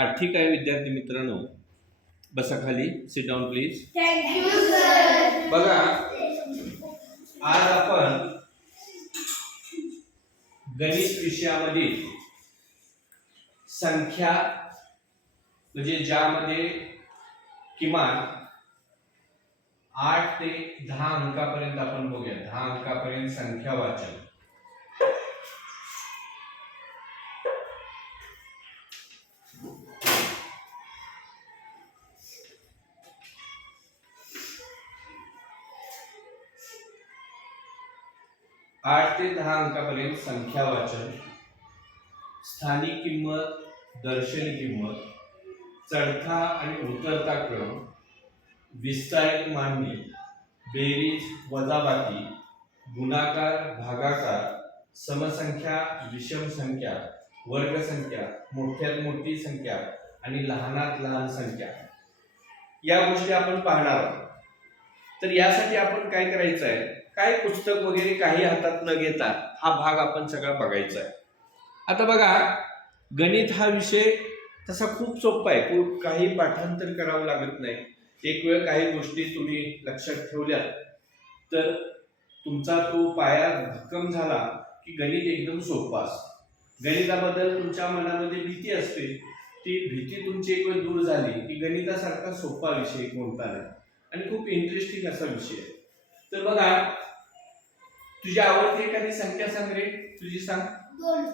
हा ठीक आहे विद्यार्थी मित्रांनो, बसा खाली, sit down please. Thank you sir. बघा, आज आपण गणित विषयामध्ये संख्या म्हणजे ज्यामध्ये किमान 8 ते 10 अंकापर्यंत आपण बघूया. 10 अंकापर्यंत संख्या वाचन. आठ ते 10 अंकापर्यंत संख्या वाचन, स्थानिक किंमत, दर्शनी किंमत, चढता आणि उतरता क्रम, विस्तारित मांडणी, बेरीज वजाबाकी, गुणाकार भागाकार, समसंख्या विषम संख्या, वर्गसंख्या, मोठ्यात मोठी संख्या आणि लहानात लहान संख्या, या गोष्टी आपण पाहणार आहोत. तर यासाठी आपण काय करायचं आहे, काय पुस्तक वगैरे काही हातात न घेता हा भाग आपण सगळा बघायचा आहे. आता बघा, गणित हा विषय तसा खूप सोपा आहे, काही पाठांतर करावं लागत नाही. एक वेळ काही गोष्टी तुम्ही लक्षात ठेवल्यात तर तुमचा तो पाया भक्कम झाला की गणित एकदम सोपं असतं. गणिताबद्दल तुमच्या मनामध्ये भीती असते, ती भीती तुमची एक वेळ दूर झाली की गणितासारखा सोपा विषय कोणता नाही आणि खूप इंटरेस्टिंग असा विषय आहे. तर बघा, तुझी आवडती एखादी संख्या सांग रे, तुझी सांग. 2.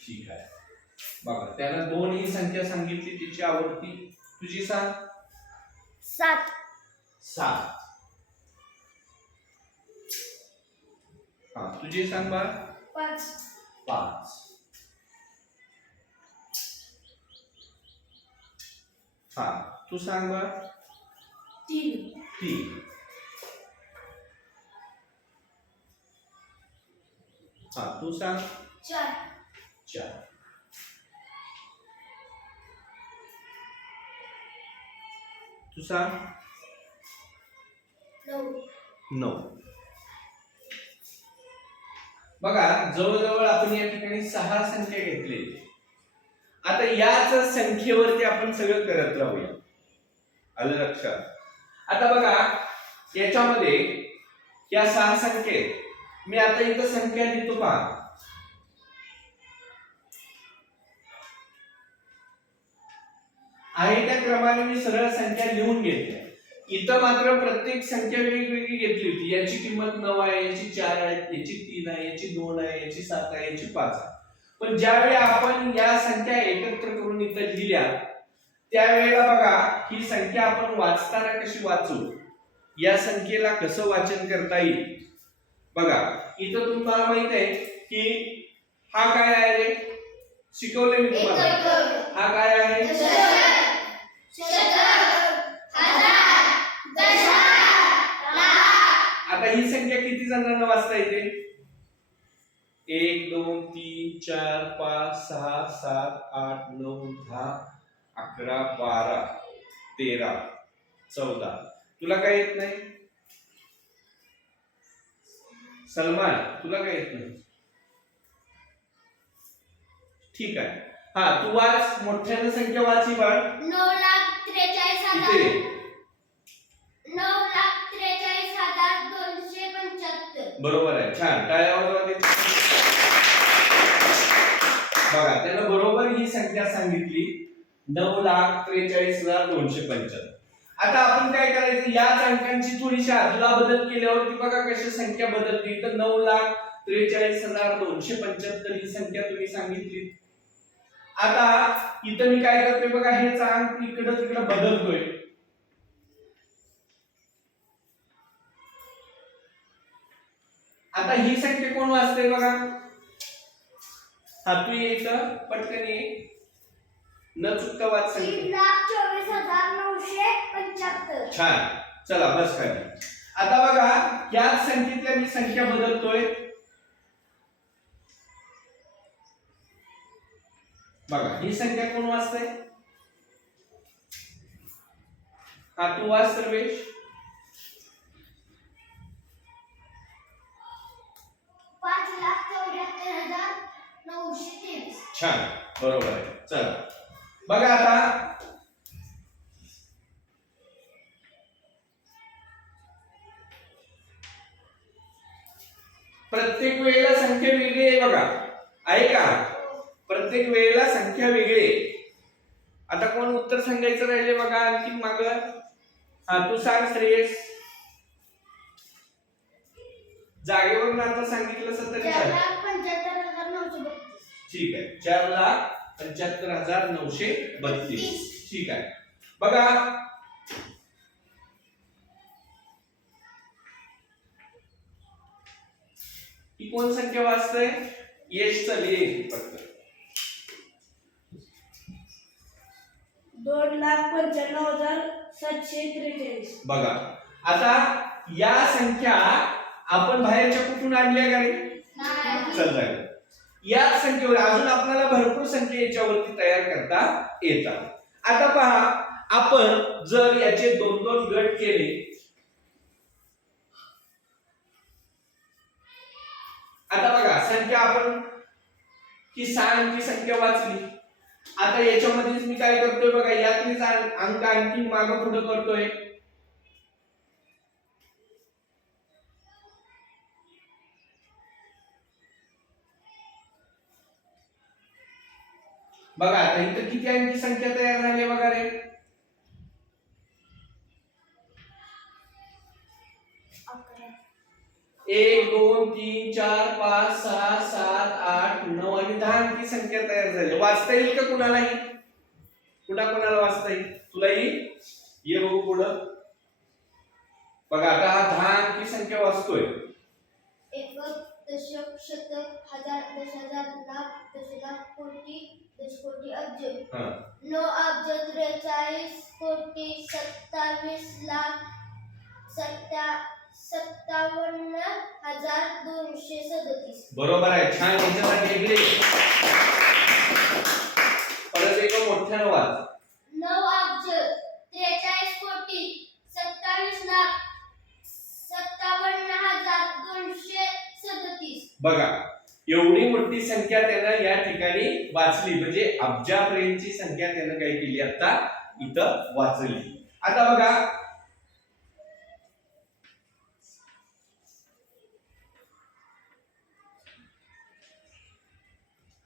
ठीक आहे. बघा, त्याला 2 ही संख्या सांगितली, तिची आवडती. तुझी सांग. 7. 7. हा, तुझी सांग बा. 5. 5. हा, तू सांग बा. 3. 3. हा, तू सांग. 4. 4. तू सांग. 9. 9. बघा, जवळजवळ आपण या ठिकाणी 6 संख्या घेतली. आता याच संख्येवरती आपण सगळं करत राहूया. आलं लक्षात? आता बघा, याच्यामध्ये या 6 संख्येत मी आता इथं संख्या लिहितो पहा. आहे त्या क्रमाने मी सरळ संख्या लिहून घेतल्या. इथं मात्र प्रत्येक संख्या वेगवेगळी घेतली होती. याची किंमत 9 आहे, याची 4 आहे, याची 3 आहे, याची 2 आहे, याची 7 आहे, याची 5 आहे. पण ज्यावेळी आपण या संख्या एकत्र करून इथं लिहिल्या त्यावेळेला बघा, ही संख्या आपण वाचताना कशी वाचू, या संख्येला कसं वाचन करता येईल. बघा, इथं तुम्हाला माहित आहे की हा काय आहे रे, शिकवले मी तुम्हाला. हा काय आहे, आता ही संख्या किती जणांना वाचता येते. 1 2 3 4 5 6 7 8 9 10 11 12 13 14. तुला काय येत नाही सलमान, तुला काय येत नाही. ठीक आहे. हा, तू वाच, मोठ्यानं संख्या वाची बाळ. 9,43,275. 9,43,275. बरोबर आहे, छान, टाळ्या वाजवा. बघा, त्यानं बरोबर ही संख्या सांगितली, 9,43,275. आता आपण काय करायचं, याच अंकांची थोडीशी अदलाबदल केल्यावरती बघा कशी संख्या बदलते. तर 9,43,275 ही संख्या तुम्ही सांगितली. आता इथं मी काय करतोय बघा, हेच अंक इकडं तिकडं बदलतोय. आता ही संख्या कोण वाचते बघा. हा, तू यायचं पटकन ये, न चुकता वाच संख्या. 3,24,975. छान, चला बस खाली. आता बघा, याच संख्येतल्या मी संख्या बदलतोय. बघा, ही संख्या कोण वाचते. हा, तू वाच सर्वेश. 5,74,923. छान, बरोबर आहे. चला, बघा आता प्रत्येक वेळेला संख्या वेगळी आहे बघा, आहे का? प्रत्येक वेळेला संख्या वेगळी आहे. आता कोण उत्तर सांगायचं राहिले बघा आणखी माग? हा तू सांग श्रेयस. जागेवरून आता सांगितलं तरी चालेल. 4,75,932. ठीक आहे, 4,75,932. ठीक आहे बघा, ही कोण संख्या वाचतंय? यश चालली फक्त. 2,95,743. बघा आता या संख्या आपण बाहेरच्या कुठून आणल्या का रे? चल जाईल. या संख्येवर अजून आपल्याला भरपूर संख्या याच्यावरती तयार करता येतात. आता पहा, आपण जर याचे दोन दोन गट केले, आता बघा संख्या आपण ही 6 अंकी संख्या वाचली. आता याच्यामध्येच मी काय करतोय बघा, यातलीच अंक आणखी मागं पुढे करतोय. बघा आता इथं किती अंकी संख्या तयार झाली बघा रे? 1 2 3 4 5 6 7 8 9 आणि 10 अंकी संख्या तयार झाली. वाचता येईल का कुणालाही? कुणाला वाचता येईल? तुला येईल? ये बघू पुढं. बघा आता हा 10 अंकी संख्या वाचतोय. एकक, दशक, शतक, हजार, दशहजार, लाख, दशलाख, कोटी, दशकोटी, अब्ज. 9 अब्ज 43 कोटी 27 लाख 57,237. बरोबर आहे, छान. याच्यासाठी इकडे परत एक मोठ्यानं वाच. 9 अब्ज 43 कोटी 27 लाख 57,237. बघा एवढी मोठी संख्या त्यानं या ठिकाणी वाचली, म्हणजे अब्जापर्यंतची संख्या त्यानं काय केली आता इथं वाचली. आता बघा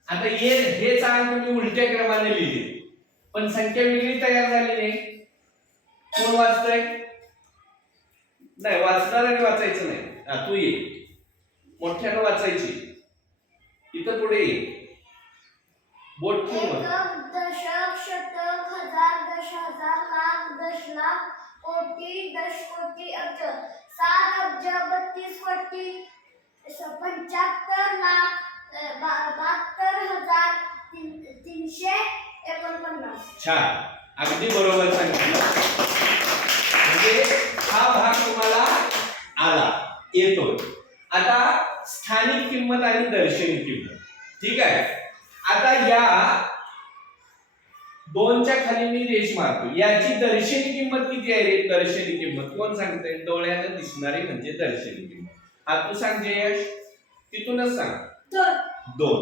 आता हेच अंक मी उलट्या क्रमाने लिहिले, पण संख्या वेगळी तयार झाली नाही. कोण वाचतंय? नाही वाचणार आणि वाचायचं नाही. तू ये, मोठ्यानं वाचायची. इथं पुढे ये, बोट ठेव. एकक, दशक, शतक, हजार, दशहजार, लाख, दशलाख, कोटी, दशकोटी, अब्ज. 7 अब्ज 32 कोटी 75 लाख 72,349. छान, अगदी बरोबर सांगितलं. म्हणजे हा भाग तुम्हाला आला येतो. आता स्थानिक किंमत आणि दर्शनी किंमत. ठीक आहे, आता या दोनच्या खाली मी रेष मारतो. याची दर्शनी किंमत किती आहे रे? दर्शनी किंमत कोण सांगतंय? डोळ्यानं दिसणारी म्हणजे दर्शनी किंमत. हा तू सांग जयेश, तिथूनच सांग. 2.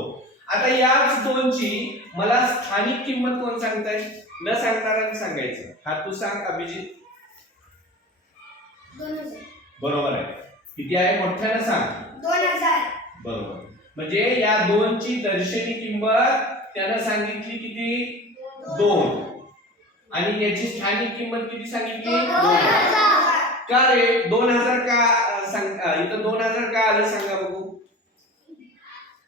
आता याच 2ची मला स्थानिक किंमत कोण सांगताय? न सांगणाऱ्याने सांगायचं. हा तू सांग अभिजित. 2,000. बरोबर आहे. किती आहे? मोठ्यानं सांग. 2,000. बरोबर. म्हणजे या 2ची दर्शनी किंमत त्यानं सांगितली किती? 2. आणि याची स्थानिक किंमत किती सांगितली? 2,000. का रे 2,000 का इथं 2,000 का आलं सांगा बघू.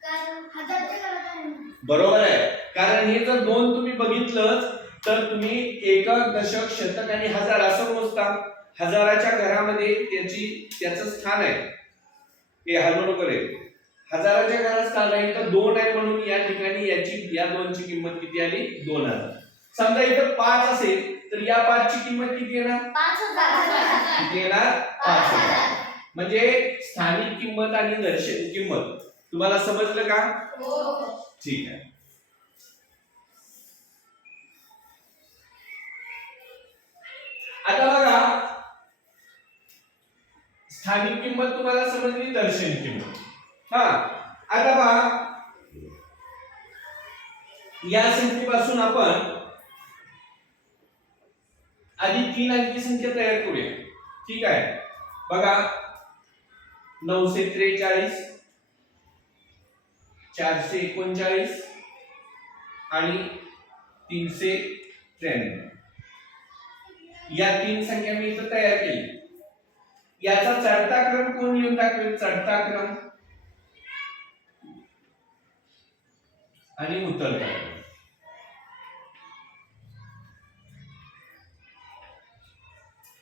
कारण हजारच्या घरात आहे. बरोबर आहे, कारण हे जर 2 तुम्ही बघितलं तर तुम्ही एकक, दशक, शतक आणि हजार असं मोजता. हजाराच्या घरामध्ये त्याचं स्थान आहे. हे हलवू नको रे. हजाराच्या घरात स्थान आहे तर 2 आहे, म्हणून या ठिकाणी या 2ची किंमत किती आली? 2,000. समजा इथं 5 असेल तर या 5ची किंमत किती येणार? 5,000. किती येणार? 5,000. म्हणजे स्थानिक किंमत आणि दर्शनी किंमत तुम्हाला समजलं का? हो. ठीक आहे. आता बघा स्थानिक किंमत तुम्हाला समजली, दर्शनी किंमत. हा आता पहा या संख्येपासून आपण आधी 3 अंकी संख्या तयार करूया. ठीक आहे. बघा 943, 439 आणि 393. या 3 संख्या मी इथं तयार केली. याचा चढता क्रम कोण लिहून दाखवेल? चढता क्रम आणि उतरता क्रम.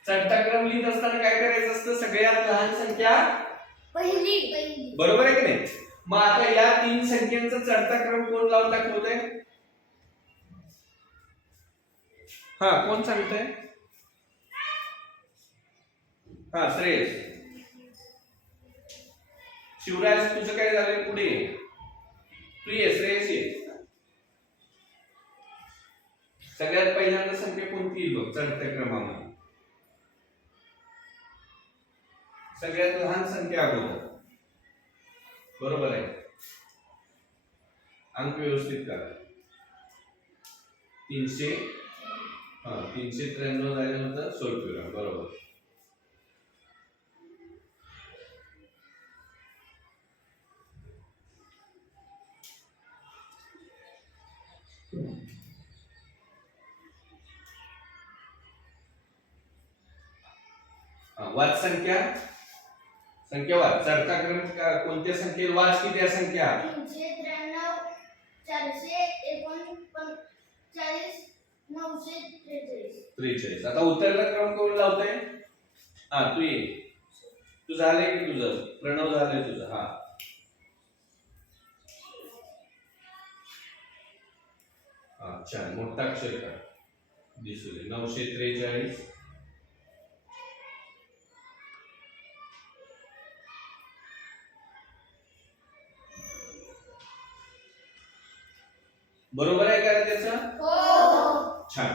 चढता क्रम लिहित असताना काय करायचं असतं? सगळ्यात लहान संख्या पहिली. बरोबर आहे की नाही? मग आता या 3 संख्यांचा चढता क्रम कोण लावून दाखवतोय? हा, कोण सांगतंय? हा, श्रेयस. शिवराज तुझं काय झालंय? पुढे तू ये, श्रेयस ये. सगळ्यात पहिल्यांदा संख्या कोणती येईल बघ चढत्या क्रमामध्ये? सगळ्यात लहान संख्या अगोदर. बरोबर आहे. अंक व्यवस्थित करा. 393 झाल्यानंतर स्वल्पविराम. बरोबर. वाच संख्या. संख्या वाच. चढता क्रम कोणत्या संख्येला वाच की त्या संख्या? 393, 439, 943. आता उतरला क्रम कोण लावतोय? हा, तू ये. तू झालंय की तुझं? प्रणव झालंय तुझं. हा, छान. मोठा अक्षर का दिसू दे. 943. बरोबर आहे का त्याचा? हो. छान.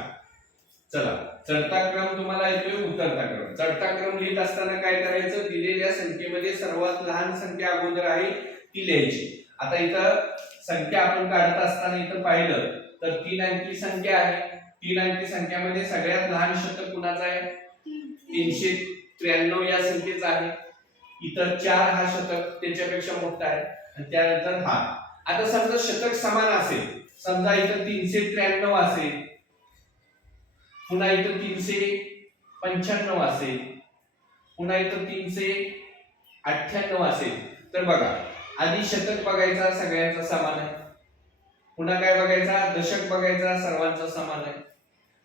चला, चढता क्रम तुम्हाला येतोय, उतरता क्रम. चढता क्रम लिहित असताना काय करायचं? दिलेल्या संख्येमध्ये सर्वात लहान संख्या अगोदर आहे ती लिहायची. आता इथं संख्या आपण काढत असताना इथं पाहिलं तर 3 अंकी संख्या आहे. 3 अंकी संख्यामध्ये सगळ्यात लहान शतक कुणाचं आहे? 393 या संख्येचा आहे. इतर 4 हा शतक त्याच्यापेक्षा मोठा आहे आणि त्यानंतर हा. आता समजा शतक समान असेल, समजा इथं 393 असेल, पुन्हा इथं 395 असेल, पुन्हा इथं 398 असेल, तर बघा आधी शतक बघायचा सगळ्यांचा समान आहे. पुन्हा काय बघायचा? दशक बघायचा सर्वांचा समान आहे.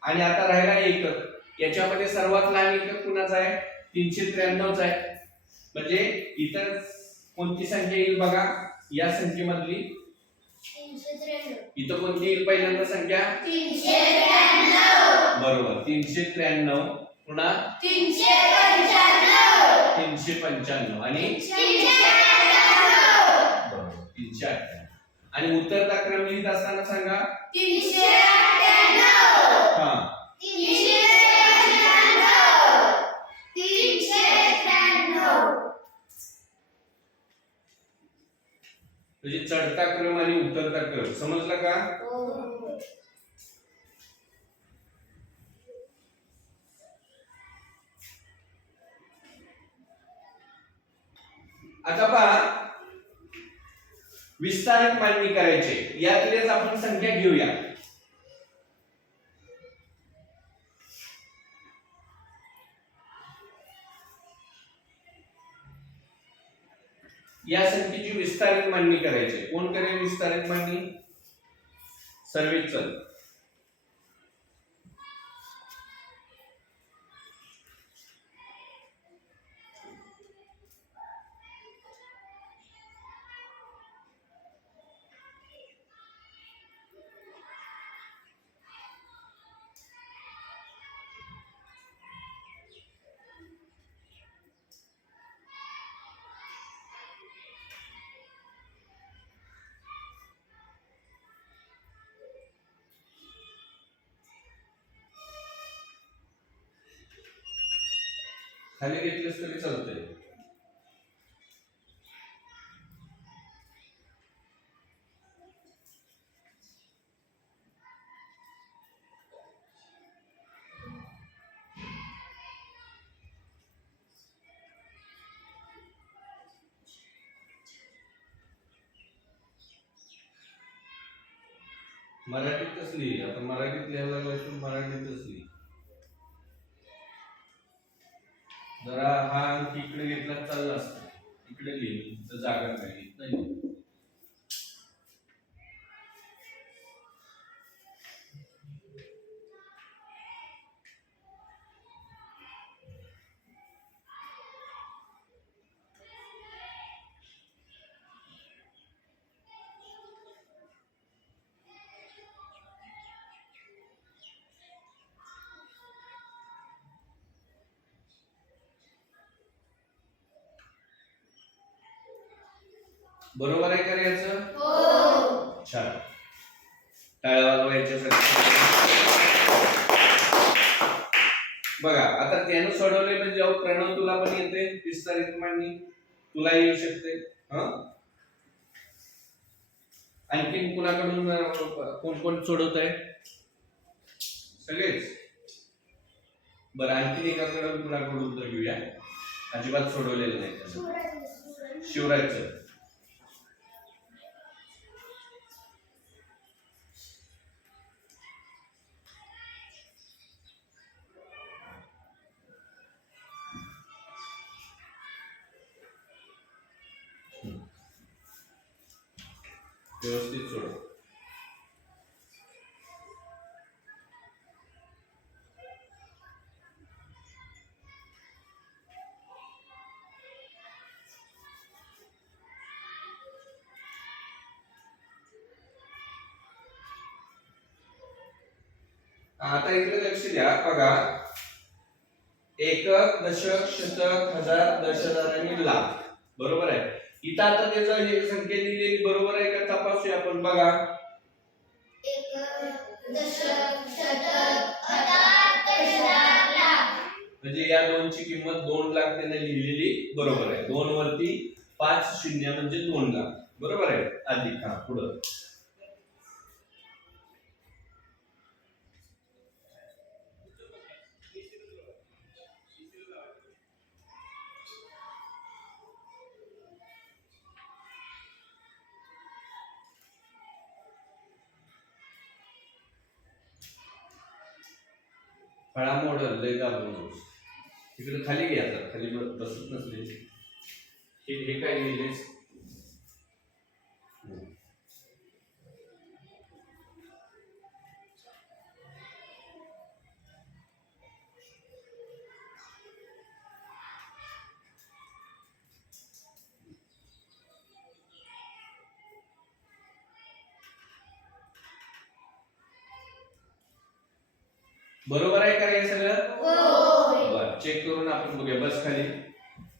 आणि आता राहिला एकक. याच्यामध्ये सर्वात लहान एकक कुणाचा आहे? 393 चा आहे. म्हणजे इथं कोणती संख्या येईल बघा? या संख्येमधली 393. इथं कोणती येईल पहिल्यांदा संख्या? 393. बरोबर, 393. पुन्हा 395. 395 आणि 398. बरोबर 398. आणि उतरता क्रम लिहित असताना सांगा. 398. हा, 395. 393. म्हणजे चढता क्रम आणि उतरता क्रम समजला का? आता पहा, विस्तारित मांडणी करायचे. यातलेच आपण संख्या घेऊया. या संख्येची विस्तारित मांडणी करायची. कोण करेल विस्तारित मांडणी? सर्वेचल. खाली घेतलेस तरी चालतंय. मराठीतच लिही. आता मराठीत लिहायला लागलास तर मराठीतच लिही. जरा हा अंक इकडे घेतला चालला असता. इकडे लिही, तर जागा नाही नाही. बरोबर आहे का रे याचं? हो. छान. टाळ्या वाजवा याच्यासाठी. बघा आता त्यानं सोडवले म्हणजे प्रणव तुला पण येते विस्तारित मांडणी तुला येऊ शकते. आणखीन कुणाकडून कोण कोण सोडवत आहे? सगळेच. बरं आणखीन एकाकडून कुणाकडून उत्तर घेऊया. अजिबात सोडवलेलं नाही त्यानं. शिवराजचं. व्यवस्थित सोडव. आता इकडे लक्ष द्या बघा. एकक, दशक, शतक, हजार, दश हजार आणि लाख. बरोबर आहे. इथं आता त्याचं हे संख्या दिलेली बरोबर आहे का तपासूया आपण. बघा एकक, दशक, शतक, हजार, दशक, लाख. म्हणजे या दोनची किंमत 2 लाख त्याने लिहिलेली बरोबर आहे. 2 वरती 5 शून्य म्हणजे 2 लाख. बरोबर आहे. अधिक हा पुढं फळा मॉडेल लय दाबून तिकडे खाली घे. आता खाली बसत नसले हे काय लिहिलेस? बरोबर आहे का हे सगळं? हो. बरं चेक करून आपण बघूया. बस खाली.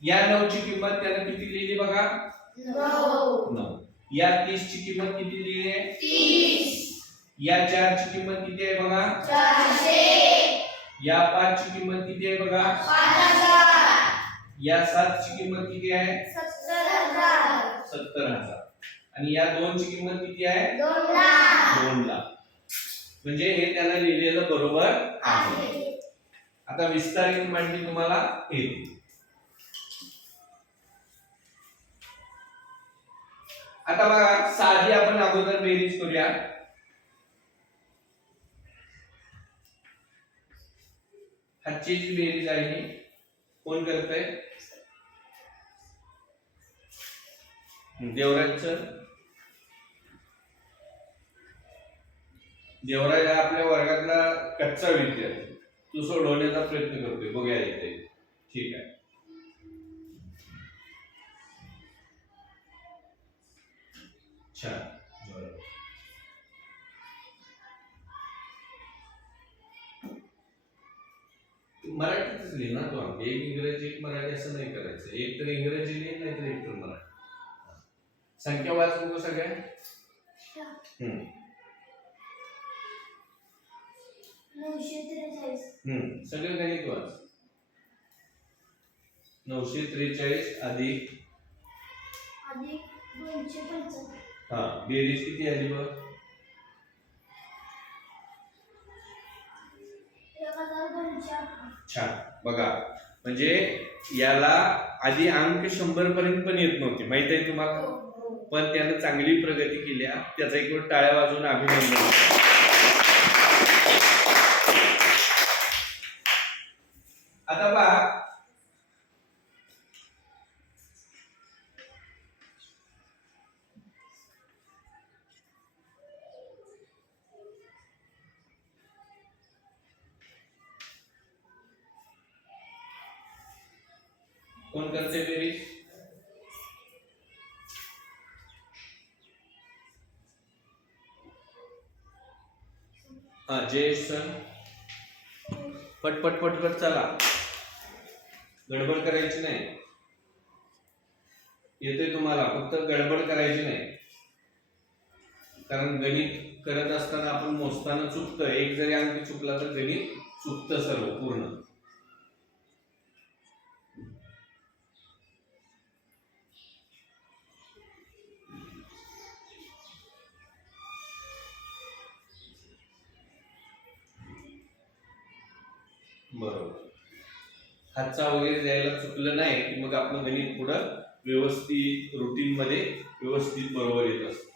या 9 ची किंमत त्याने किती लिहिली बघा? 9. या 30 ची किंमत किती लिहिली आहे? 30. या 4 ची किंमत किती आहे बघा? 400. या 5 ची किंमत किती आहे बघा? 5000. या 7 ची किंमत किती आहे? 70000. 70000. आणि या 2 ची किंमत किती आहे? 2 लाख. 2 लाख. म्हणजे हे त्याला लिहिलेलं बरोबर आहे. आता विस्तारित मांडणी तुम्हाला येते. आता बघा साधी आपण अगोदर बेरीज करूया. हाची जी बेरीज आहे कोण करतंय? देवराजचं. देवराज हा आपल्या वर्गातला कच्चा विद्यार्थी. तू सोडवण्याचा प्रयत्न करतोय. बघूया येते. ठीक आहे. छान. बरोबर. मराठीतच लिह ना तू. एक इंग्रजी एक मराठी असं नाही करायचं. एक तर इंग्रजी लिह नाही तर एक तर मराठी. संख्या वाच बघू सगळ्या. 943. सगळं गणित वाच. 943 अधिक 255. हा बेरीज किती आली बघ? 1211. छान. बघा म्हणजे याला आधी अंक 100 पर्यंत पण येत नव्हते माहित आहे तुम्हाला. पण त्यानं चांगली प्रगती केली. त्याचा एक टाळ्या वाजवून अभिनंदन. आता पहा, कोण करते बेरीज? हा, जयेश सर. पटपट पटपट चला, गडबड करायची नाही. येते तुम्हाला, फक्त गडबड करायची नाही. कारण गणित करत असताना आपण मोजताना चुकतं. एक जरी अंक चुकला तर गणित चुकतं सर्व पूर्ण. बरोबर. हातचा वगैरे द्यायला चुकलं नाही की मग आपलं गणित पुढं व्यवस्थित रुटीन मध्ये व्यवस्थित बरोबर येत असतं.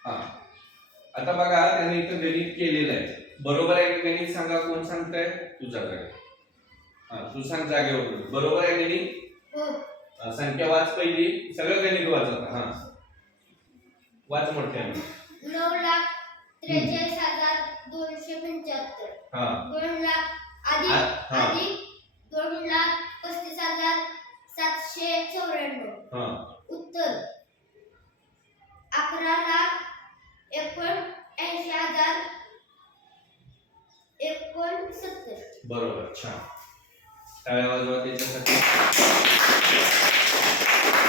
हा, आता बघा, त्याने इथं गणित केलेलं आहे. बरोबर आहे का गणित? सांगा, कोण सांगताय? तुझा जागे. हा, तू सांग जागेवर. बरोबर आहे गणित? हो. संख्या वाच पहिली. सगळं गणित वाच आता. हा, वाच मोठ्याने. 9,43,275. हा, 2 लाख हा. अधिक 2,35,794. हा, उत्तर 11,79,069. बरोबर. छान. टाळ्या वाजवा त्याच्यासाठी.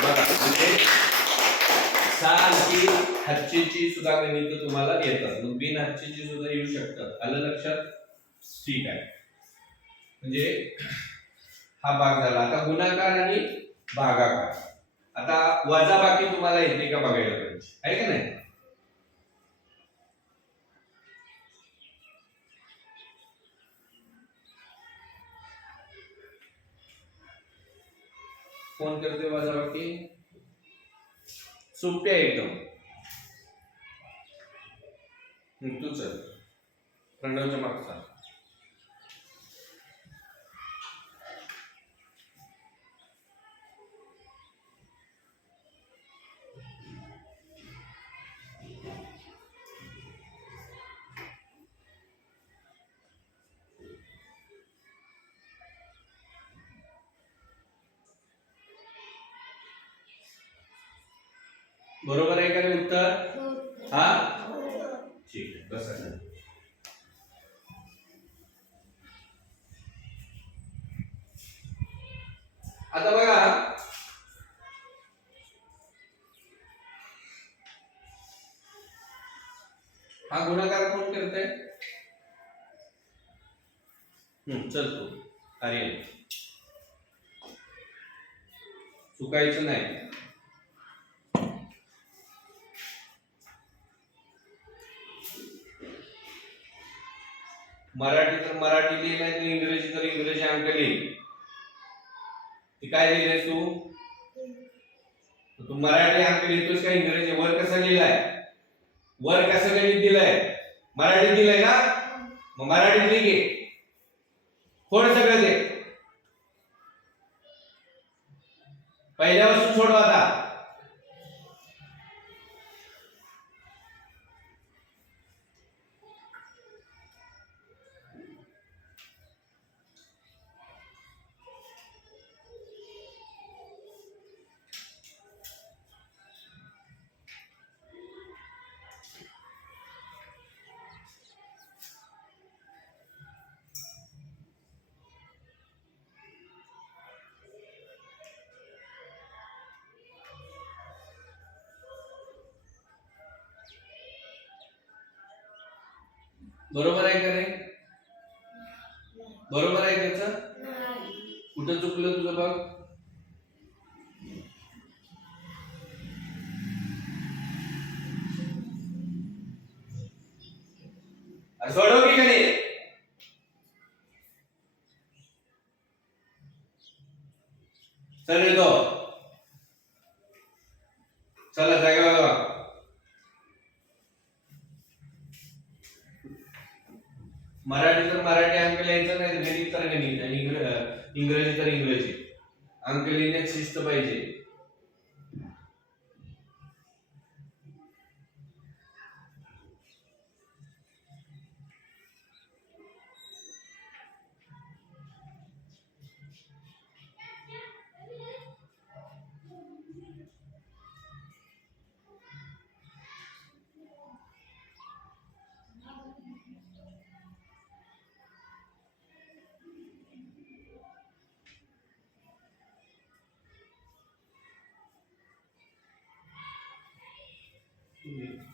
बघा, म्हणजे सारखी हातचीची सुद्धा गणित तुम्हाला येतात, मग बिन हातचीची सुद्धा येऊ शकतात. आलं लक्षात? ठीक आहे. म्हणजे हा भाग झाला. आता गुणाकार आणि भागाकार. आता वजाबाकी तुम्हाला येते का बघायला पाहिजे, आहे का नाही? कोण करते वजाबाकी? सोपे आहे एकदम. तू चल, प्रणवच्या मागचा. बरोबर आहे का रे उत्तर? हा, ठीक आहे. बसा. आता बघा, हा गुणाकार कोण करते? चल तू, अरे चुकायचं नाही. मराठी तर मराठी लिहिलं नाही, इंग्रजी तर इंग्रजी अंक लिहि. काय लिहिलंय तू? तू मराठी अंक लिहितोस का इंग्रजी? वर कसं लिहिलाय? वर कसं गणित दिलंय? मराठी दिलंय ना, मग मराठी लिहि. खोड सगळं ते पहिल्यापासून सोडवा आता. बरोबर आहे का नाही? बरोबर आहे त्याचं? नाही. कुठं चुकलं तुझं बघ. सोडव की नाही? चल येतो. चला जागा बघा. मराठी तर मराठी अंक लिहायचं नाही, गणित तर गणित, आणि इंग्रजी तर इंग्रजी. अंक लिहिण्यात शिस्त पाहिजे.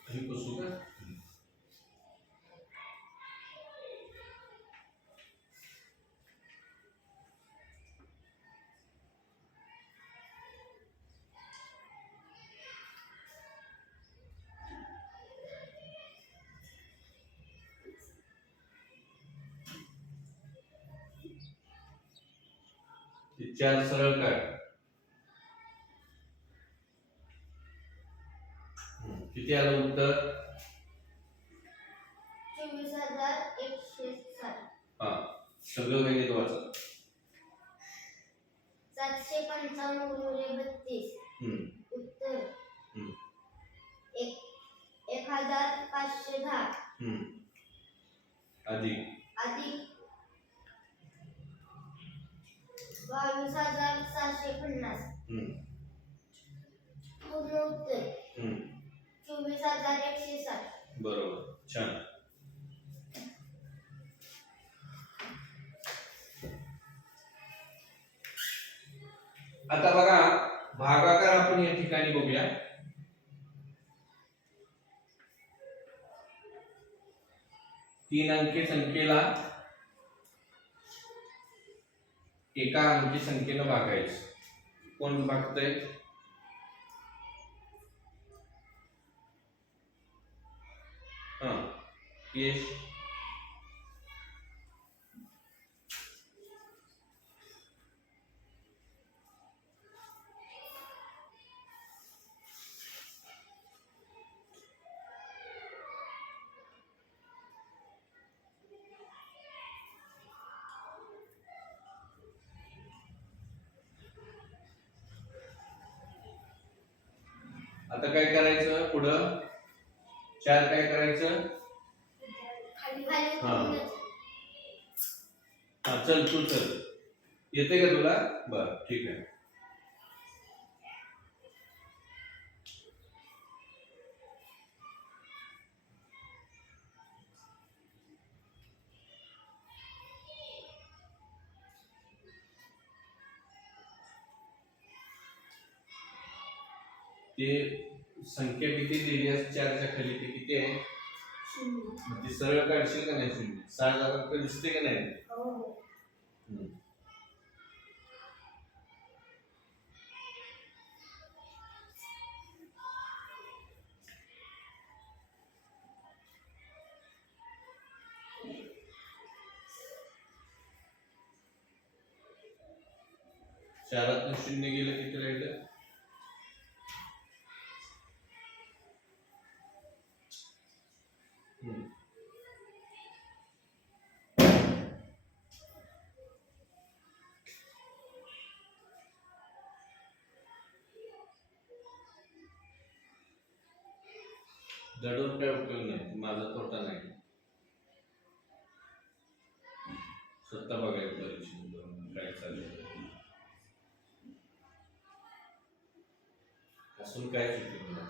हे पुसू का? ते 4 सरळ काढ. किती आलं उत्तर? 24,160. हा, सगळं गणित वाचा. 755 गुणिले 32. उत्तर हम्म. 1,510 अधिक अधिक 22,750. पूर्ण उत्तर 24,160. बरोबर, छान. आता बघा, भागाकार आपण या ठिकाणी बघूया. तीन अंकी संख्येला एका अंकी संख्येनं भागायचं. कोण भागतंय? हा, यश. आता काय करायचं पुढं? 4 काय करायचं? खाली खाली हा. करूनच. हा, चल तू चल. येते का तुला? बर, ठीक आहे. ते संख्या किती लिहिली आहे 4च्या खाली, ते किती आहे? 0. मग ती सरळ काढशील का नाही? 0. 6 अंक दिसते का नाही? हो. हम्म. चारातून 0 गेलं किती राहिलं? दडून काय उपयोग नाही, माझा तोटा नाही. स्वतः बघायचं परीक्षेत काय चाललंय. असून काय उपयोग नाही.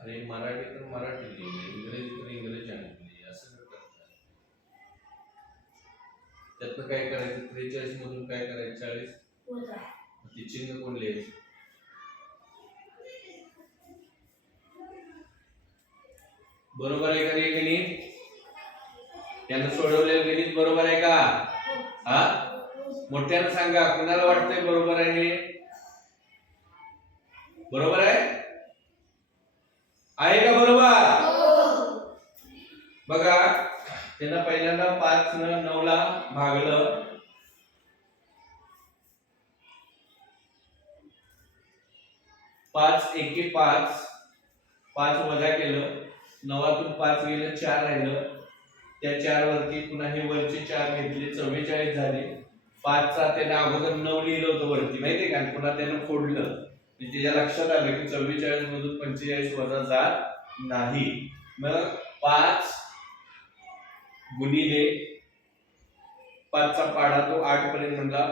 अरे मराठी तर मराठी लिहिलं, इंग्रजी तर इंग्रजी लिहिली, असं काय करतात? त्यातनं काय करायचं? 43 मधून काय करायचं? 40. वजा. ते चिन्ह कोण लिहायचं? बरोबर आहे का रे गणित? यानं सोडवलेलं गणित बरोबर आहे का? हा, मोठ्यानं सांगा, कुणाला वाटतंय बरोबर आहे हे? बरोबर आहे? आहे का बरोबर? बघा, त्यानं पहिल्यांदा 5 न 9 ला भागलं. 5 एके 5, 5 वजा केलं, 9तून 5 गेलं, 4 राहिलं. त्या 4 वरती पुन्हा हे वरचे 4 घेतले, 44 झाले. 5चा त्याने अगोदर 9 लिहिलं होतं वरती, माहितीये का? पुन्हा त्यानं फोडलं, म्हणजे त्याच्या लक्षात आलं की 44 मधून 45 वजा जात नाही. मग 5 गुणिले 5चा पाढा तो 8 पर्यंत म्हणला,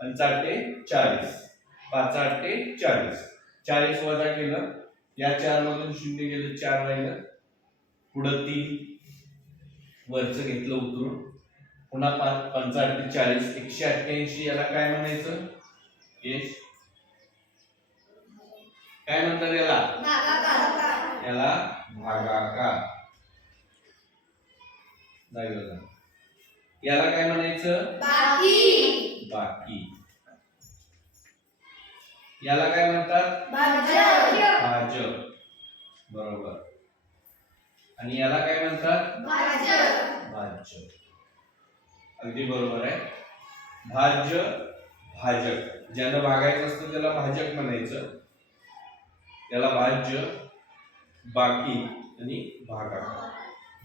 5 40. 5 8 40. 40 वजा केलं, या 4 मधून 0 गेलं, 4 राहिलं, पुढं 3, वरचं घेतलं उतरून, पुन्हा 5 5 8 40. 188 याला काय म्हणायचं? यश काय म्हणतात याला? याला भागाकार. याला काय म्हणायचं? बाकी. याला काय म्हणतात? भाजक. बरोबर. आणि याला काय म्हणतात? भाज्य. अगदी बरोबर आहे. भाज्य, भाजक. ज्याला भागायचं असतं त्याला भाजक म्हणायचं. याला भाज्य, बाकी आणि भागाकार.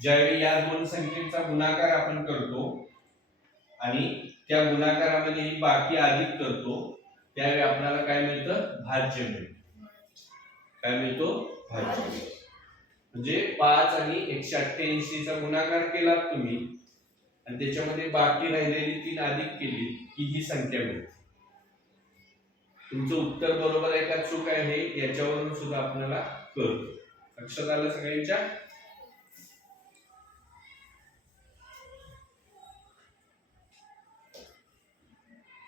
ज्यावेळी या दोन संख्येचा गुणाकार आपण करतो आणि त्या गुणाकारामध्ये ही बाकी अधिक करतो, त्यावेळी आपल्याला काय मिळतं? भाज्य मिळतं. काय मिळतो? भाज्य. म्हणजे 5 आणि 188 चा गुणाकार केला तुम्ही आणि त्याच्यामध्ये बाकी राहिलेली 3 अधिक केली की ही संख्या मिळते. तुमचं उत्तर बरोबर आहे का चूक आहे याच्यावरून सुद्धा आपल्याला कळतं. लक्षात आलं सगळ्यांच्या?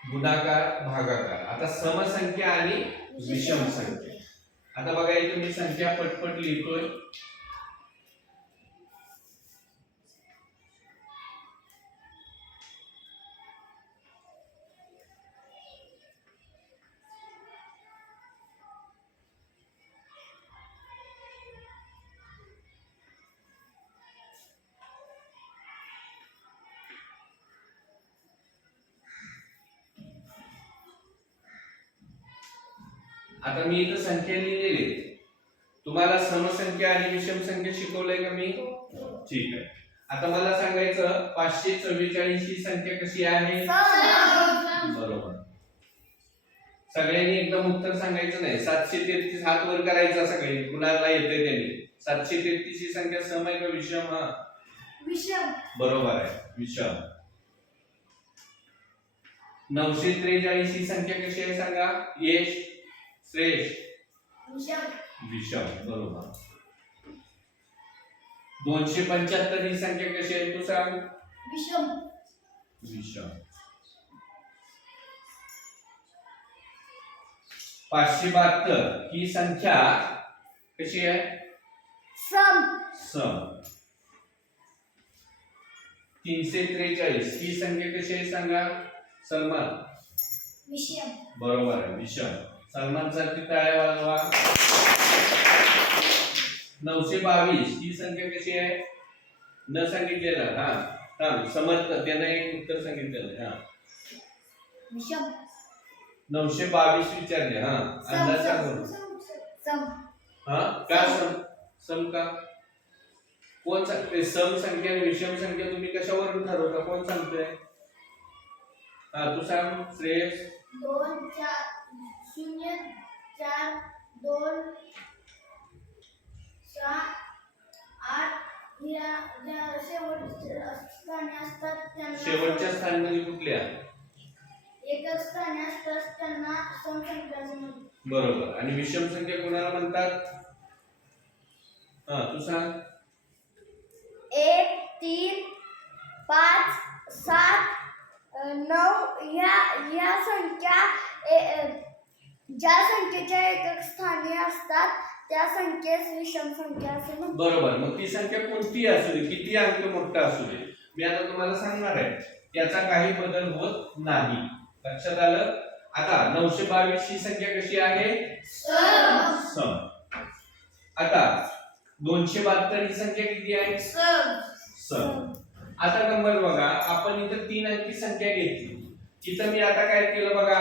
गुणाकार, भागाकार. आता समसंख्या आणि विषम संख्या. आता बघा इथे मी संख्या पटपट लिहितोय. आता मी इथं संख्या लिहिलेली. तुम्हाला समसंख्या आणि विषम संख्या शिकवलंय का मी? ठीक आहे. आता मला सांगायचं 544 ही संख्या कशी आहे? बरोबर. सगळ्यांनी एकदम उत्तर सांगायचं नाही. 733 हात वर करायचा सगळे, कुणाला येते त्यांनी. 733 ही संख्या सम आहे का विषम? विषम. बरोबर आहे, विषम. 943 ही संख्या कशी आहे सांगा? यश, श्रेष्ठ. विषम. बरोबर. 275 ही संख्या कशी आहे तू सांग? विषम. विषम. 572 ही संख्या कशी आहे? सम. सम. 343 ही संख्या कशी आहे सांगा? सलमान. विषम. बरोबर आहे, विषम. सलमान साठी टाळ्या वाजवा. 922 ही संख्या कशी आहे? न सांगितलेलं. हा, समर्थ त्यानं एक उत्तर सांगितलेलं. हा, विषम. 922 विचारले. हा, अंदाज सांग. सम. हा, का सम? सम का? कोण सांगते? सम संख्या आणि विषम संख्या तुम्ही कशावरून ठरवता? कोण सांगतोय? हा, तू सांग श्रेयस. 2 4 0 4 2 6 8 या शेवटच्या स्थानी असतात त्यांना. शेवटच्या स्थानमध्ये कुठल्या? एकच स्थानी असतात त्यांना समसंख्या म्हणतात. बरोबर. आणि विषम संख्या कोणाला म्हणतात? हा, तू सांग. 1 3 5 7 9 या संख्या ज्या संख्येच्या एकक स्थानी असतात त्या संख्येस विषम संख्या असे म्हणतात. बरोबर. मग ती संख्या कोणती असू दे, किती अंक मोठा असू दे, मी आता तुम्हाला सांगणार आहे त्याचा काही बदल होत नाही. लक्षात आलं? आता 922 ही संख्या कशी आहे? सम. आता 272 ही संख्या किती आहे? सम. आता नंबर बघा, आपण इथं 3 अंकी संख्या घेतली. इथं मी आता काय केलं बघा,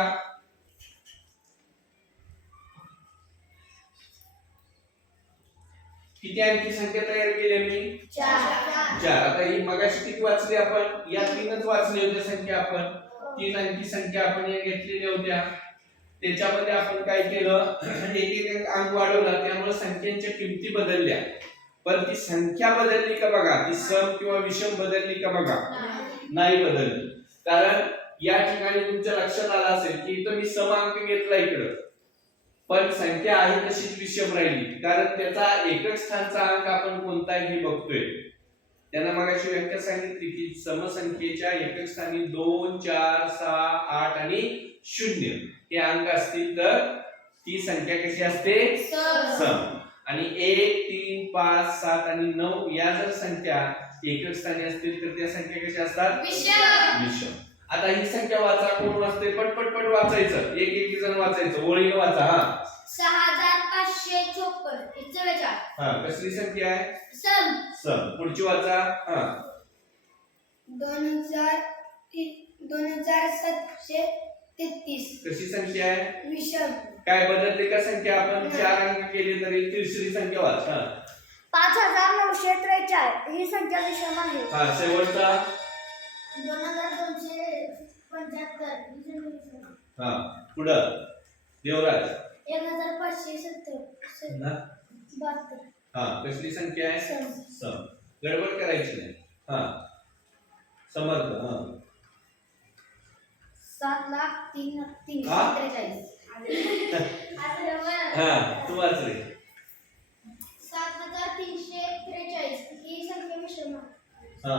किती अंकी संख्या तयार केली मी? 4. आता ही मगाशी किती वाचली आपण? या 3च वाचल्या होत्या संख्या आपण. 3 अंकी संख्या आपण या घेतलेल्या होत्या. त्याच्यामध्ये आपण काय केलं, एक एक अंक वाढवला, त्यामुळे संख्यांच्या किमती बदलल्या. पण ती संख्या बदलली का बघा, ती सम किंवा विषम बदलली का बघा? नाही बदलली. कारण या ठिकाणी तुमच्या लक्षात आलं असेल की इथं मी सम अंक घेतला इकडं, पण संख्या आहे तशीच विषम राहिली, कारण त्याचा एकक स्थानचा अंक आपण कोणता आहे हे बघतोय. त्यांना मगाशी व्याख्या सांगितली की समसंख्येच्या एकक स्थानी 2, 4, 6, 8 आणि 0 हे अंक असतील तर ती संख्या कशी असते? सम. आणि 1, 3, 5, 7 आणि 9 या जर संख्या एकक स्थानी असतील तर त्या संख्या कशा असतात? विषम. आता ही संख्या वाचा, कोण वाचते? पटपट वाचायचं, एक एक जण वाचायचं, ओळीनं वाचा. हा 6554 44. हा कसली संख्या आहे? सम. सम. पुढची वाचा. हा 2733. कशी संख्या आहे? विषम. काय बदलते का संख्या? आपण 4 अंक केले तरी तिसरी संख्या वाच. हा 5943 ही संख्या विषम आहे. हा शेवटचा. 2275. हा पुढं देवराज. 1570. ना 72. हा कसली संख्या आहे? सम. सम. गडबड करायची नाही. हा समर्थ. हा 7,03,343. हा तू वाच रे. 7343 ही संख्या विषम आहे. हा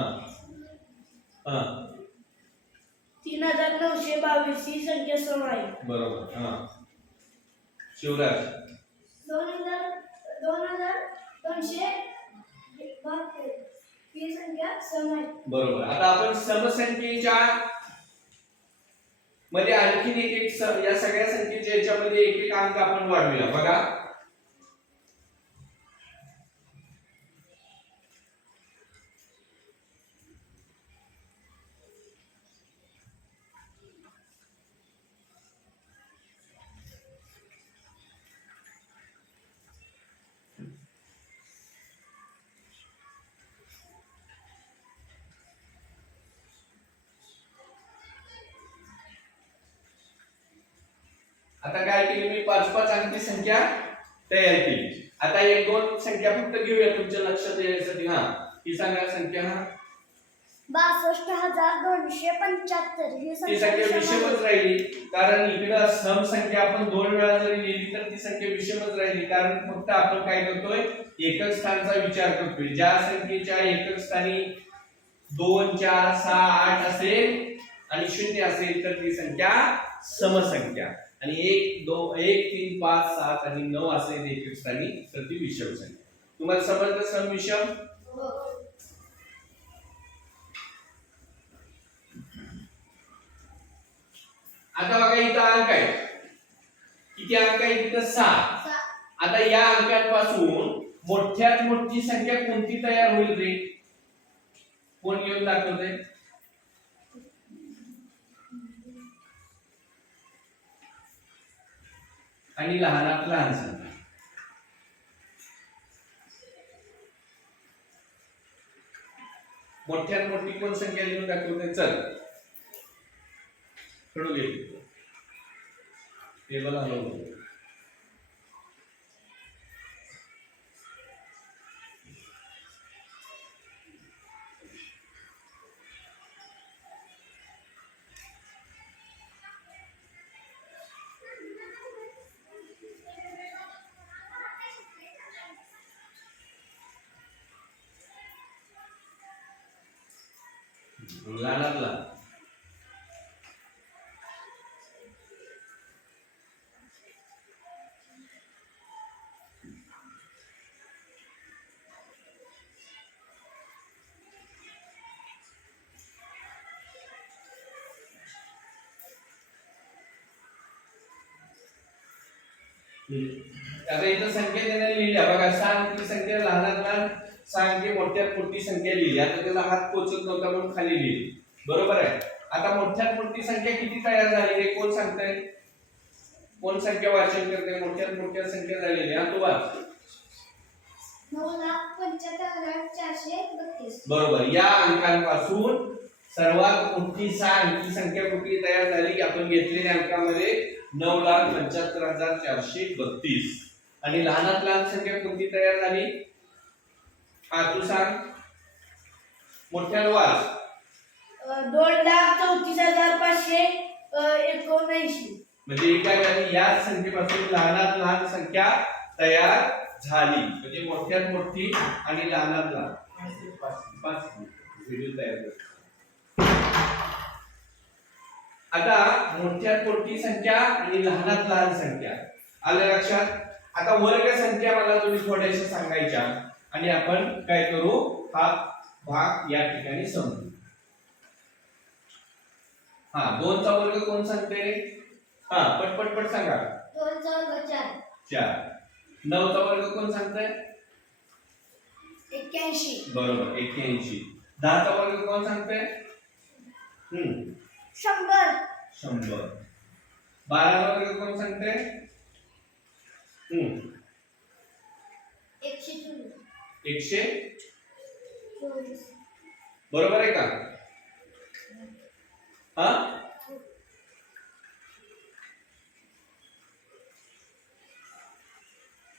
हा 3922 ही संख्या सम आहे. बरोबर. हा शिवराज. 2272 ही संख्या सम आहे. बरोबर. आता आपण समसंख्येच्या मध्ये आणखीन एक एक या सगळ्या संख्येच्या याच्यामध्ये एक एक अंक आपण वाढवूया बघा. आता काय केली मी? 5-5 अंकी संख्या तयार केली. आता एक दोन संख्या फक्त घेऊया तुमच्या लक्षात येण्यासाठी. हा ही सांगा संख्या. हा 62,275 ही ती संख्या संख्या विषम विषमच आहे. राहिली, कारण इकडं सम संख्या आपण 2 वेळा जरी लिहिली तर ती संख्या विषमच राहिली, कारण फक्त आपण काय करतोय? एकक स्थानचा विचार करतोय. ज्या संख्येच्या एकक स्थानी 2, 4, 6, 8 असेल आणि 0 असेल तर ती संख्या समसंख्या, आणि 1, 2, 1, 3, 5, 7 आणि 9 असेल एकक स्थानी तर ती विषम संख्या. तुम्हाला समजलं सम विषम? आता बघा इथं अंक आहे. किती अंक आहे इथं? 7. आता या अंकांपासून मोठ्यात मोठी संख्या कोणती तयार होईल रे? कोण येऊन दाखवते? आणि लहानात लहान संख्या. मोठ्यात मोठी कोण संख्या लिहून दाखवते? चल कडू घे टेबल हलवलं. लहानात लहान. आता इथं संख्या त्याने लिहिल्या बघा, 6 अंकी संख्या लहानात लहान, 6 अंकी मोठ्यात मोठी संख्या लिहिली. आता त्याला हात पोचत नव्हता म्हणून खाली लिहिली. बरोबर आहे. आता मोठ्यात मोठी संख्या किती तयार झाली हे कोण सांगताय? कोण संख्या वाचन करते? मोठ्यात मोठ्या संख्या झालेली. हा, तू वाच. 9,75,432. बरोबर. या अंकांपासून सर्वात मोठी 6 अंकी संख्या कुठली तयार झाली? आपण घेतलेल्या अंकामध्ये 9,75,432. आणि लहानात लहान संख्या कोणती तयार झाली? हा, तू सांग. मोठ्याला वाच. 2,34,579. म्हणजे ही काय झाली? या संख्येपासून लहानात लहान संख्या तयार झाली. म्हणजे मोठ्यात मोठी आणि लहानात लहान पाच व्हिडिओ तयार झाले. आता मोठ्यात मोठी संख्या आणि लहानात लहान संख्या आलं लक्षात. आता वर्ग संख्या मला तुम्ही थोड्याशा सांगायच्या आणि आपण काय करू, हा भाग या ठिकाणी समजू. हा, 2 चा वर्ग कोण सांगते? हा, पटपट सांगा. 2 चा वर्ग 4. 4. 9 चा वर्ग कोण सांगताय? 81. बरोबर, 81. 10 चा वर्ग कोण सांगताय? 100. 100. 12 चा वर्ग कोण सांगताय? 124. बरोबर आहे का? हा,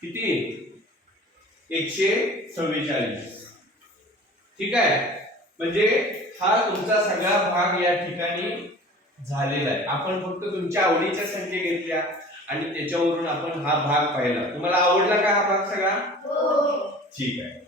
किती? 144. ठीक आहे. म्हणजे हा तुमचा सगळा भाग या ठिकाणी झालेला आहे. आपण फक्त तुमच्या आवडीच्या संख्या घेतल्या आणि त्याच्यावरून आपण हा भाग पाहिला. तुम्हाला आवडला का हा भाग सगळा? हो. ठीक आहे.